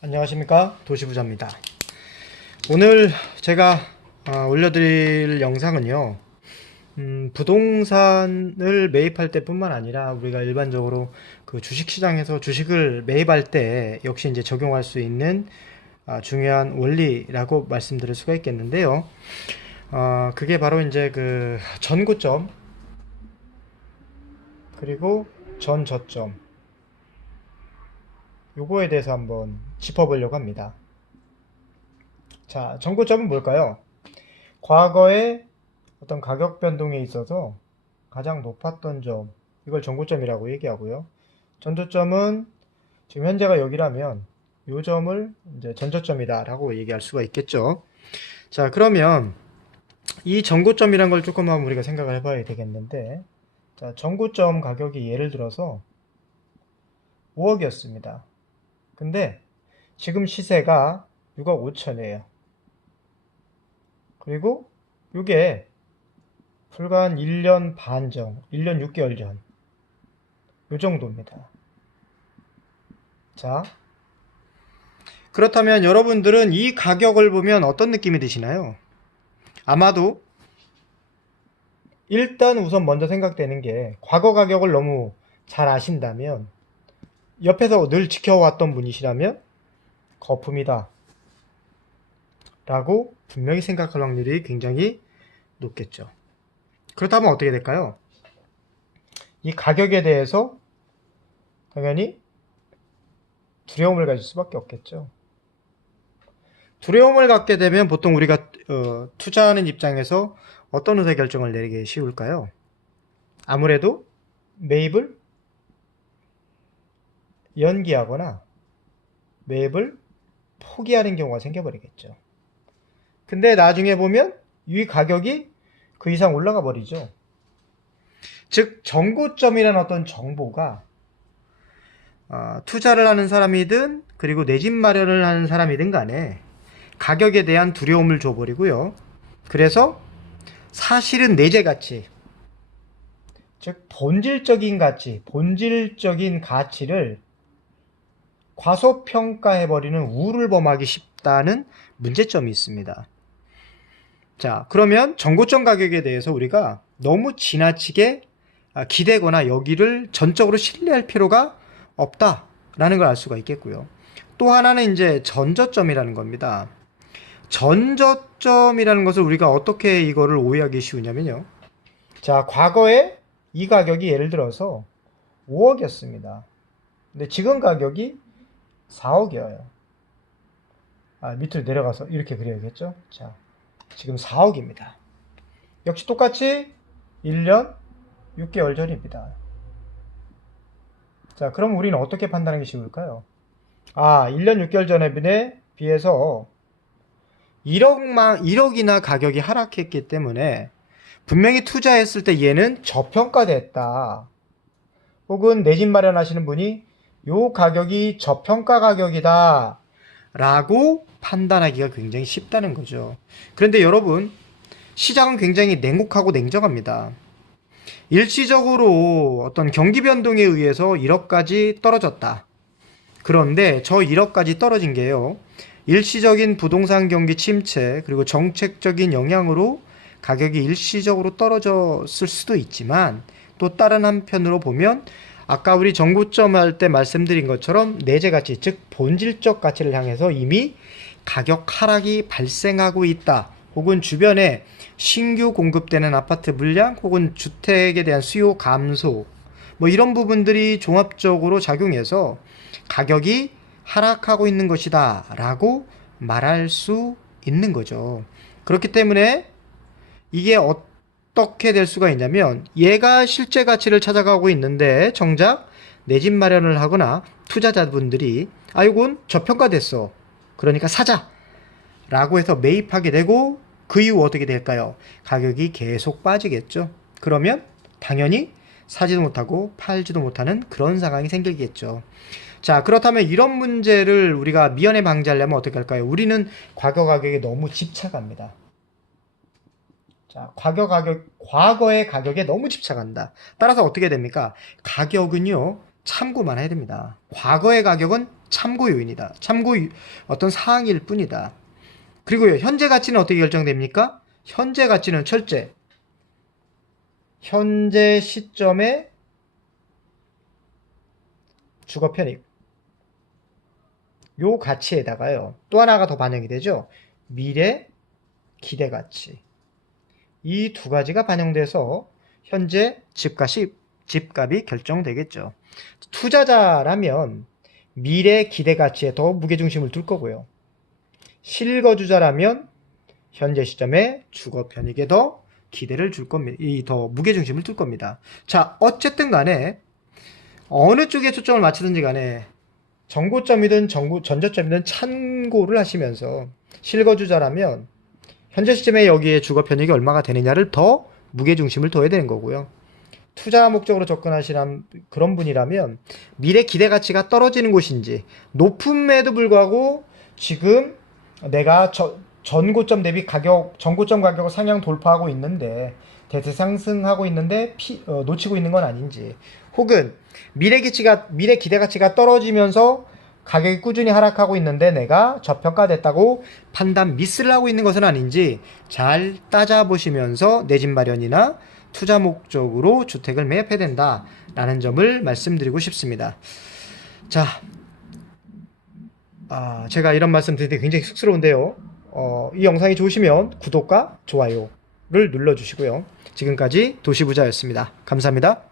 안녕하십니까, 도시부자입니다. 오늘 제가 올려드릴 영상은요, 부동산을 매입할 때 뿐만 아니라 우리가 일반적으로 그 주식시장에서 주식을 매입할 때 역시 이제 적용할 수 있는 중요한 원리라고 말씀드릴 수가 있겠는데요. 그게 바로 이제 그 전고점 그리고 전저점, 요거에 대해서 한번 짚어보려고 합니다. 자, 전고점은 뭘까요? 과거에 어떤 가격 변동에 있어서 가장 높았던 점, 이걸 전고점이라고 얘기하고요. 전저점은 지금 현재가 여기라면 요 점을 이제 전저점이다라고 얘기할 수가 있겠죠. 자, 그러면 이 전고점이란 걸 조금 한번 우리가 생각을 해봐야 되겠는데, 자, 전고점 가격이 예를 들어서 5억이었습니다. 근데 지금 시세가 6억 5천이에요. 그리고 이게 불과 한 1년 반 전, 1년 6개월 전, 요 정도입니다. 자, 그렇다면 여러분들은 이 가격을 보면 어떤 느낌이 드시나요? 아마도 일단 우선 먼저 생각되는 게, 과거 가격을 너무 잘 아신다면, 옆에서 늘 지켜왔던 분이시라면 거품이다 라고 분명히 생각할 확률이 굉장히 높겠죠. 그렇다면 어떻게 될까요? 이 가격에 대해서 당연히 두려움을 가질 수밖에 없겠죠. 두려움을 갖게 되면 보통 우리가 투자하는 입장에서 어떤 의사결정을 내리기 쉬울까요? 아무래도 매입을 연기하거나 매입을 포기하는 경우가 생겨버리겠죠. 근데 나중에 보면 이 가격이 그 이상 올라가 버리죠. 즉, 정고점이라는 어떤 정보가 투자를 하는 사람이든 그리고 내 집 마련을 하는 사람이든 간에 가격에 대한 두려움을 줘버리고요. 그래서 사실은 내재 가치, 즉 본질적인 가치, 본질적인 가치를 과소평가해버리는 우를 범하기 쉽다는 문제점이 있습니다. 자, 그러면 정고점 가격에 대해서 우리가 너무 지나치게 기대거나 여기를 전적으로 신뢰할 필요가 없다라는 걸 알 수가 있겠고요. 또 하나는 이제 전저점이라는 겁니다. 전저점이라는 것을 우리가 어떻게 이거를 오해하기 쉬우냐면요. 자, 과거에 이 가격이 예를 들어서 5억이었습니다. 근데 지금 가격이 4억이에요. 밑으로 내려가서 이렇게 그려야겠죠? 자, 지금 4억입니다. 역시 똑같이 1년 6개월 전입니다. 자, 그럼 우리는 어떻게 판단하기 쉬울까요? 1년 6개월 전에 비해서 1억이나 가격이 하락했기 때문에 분명히 투자했을 때 얘는 저평가됐다. 혹은 내 집 마련하시는 분이 요 가격이 저평가 가격이다 라고 판단하기가 굉장히 쉽다는 거죠. 그런데 여러분, 시장은 굉장히 냉혹하고 냉정합니다. 일시적으로 어떤 경기 변동에 의해서 1억까지 떨어졌다. 그런데 저 1억까지 떨어진 게요, 일시적인 부동산 경기 침체 그리고 정책적인 영향으로 가격이 일시적으로 떨어졌을 수도 있지만, 또 다른 한편으로 보면 아까 우리 정고점 할 때 말씀드린 것처럼 내재 가치, 즉 본질적 가치를 향해서 이미 가격 하락이 발생하고 있다. 혹은 주변에 신규 공급되는 아파트 물량 혹은 주택에 대한 수요 감소, 뭐 이런 부분들이 종합적으로 작용해서 가격이 하락하고 있는 것이다 라고 말할 수 있는 거죠. 그렇기 때문에 이게 어떻게 될 수가 있냐면, 얘가 실제 가치를 찾아가고 있는데 정작 내 집 마련을 하거나 투자자분들이 이건 저평가됐어, 그러니까 사자 라고 해서 매입하게 되고, 그 이후 어떻게 될까요? 가격이 계속 빠지겠죠. 그러면 당연히 사지도 못하고 팔지도 못하는 그런 상황이 생기겠죠. 자, 그렇다면 이런 문제를 우리가 미연에 방지하려면 어떻게 할까요? 우리는 과거 가격에 너무 집착합니다. 자, 과거의 가격에 너무 집착한다. 따라서 어떻게 됩니까? 가격은요, 참고만 해야 됩니다. 과거의 가격은 참고 요인이다. 어떤 사항일 뿐이다. 그리고요, 현재 가치는 어떻게 결정됩니까? 현재 가치는 철제. 현재 시점의 주거 편입. 요 가치에다가요, 또 하나가 더 반영이 되죠. 미래 기대 가치. 이 두 가지가 반영돼서 현재 집값이 결정되겠죠. 투자자라면 미래 기대 가치에 더 무게중심을 둘 거고요. 실거주자라면 현재 시점에 주거 편익에 더 기대를 줄 겁니다. 더 무게중심을 둘 겁니다. 자, 어쨌든 간에 어느 쪽에 초점을 맞추든지 간에 정고점이든 전저점이든 참고를 하시면서 실거주자라면 현재 시점에 여기에 주거 편익이 얼마가 되느냐를 더 무게중심을 둬야 되는 거고요. 투자 목적으로 접근하시는 그런 분이라면 미래 기대 가치가 떨어지는 곳인지, 높음에도 불구하고 지금 내가 전고점 대비 전고점 가격을 상향 돌파하고 있는데 대세 상승하고 있는데 놓치고 있는 건 아닌지, 혹은 미래 기대 가치가 떨어지면서 가격이 꾸준히 하락하고 있는데 내가 저평가됐다고 판단 미스를 하고 있는 것은 아닌지 잘 따져보시면서 내 집 마련이나 투자 목적으로 주택을 매입해야 된다라는 점을 말씀드리고 싶습니다. 자, 제가 이런 말씀 드릴 때 굉장히 쑥스러운데요. 이 영상이 좋으시면 구독과 좋아요를 눌러주시고요. 지금까지 도시부자였습니다. 감사합니다.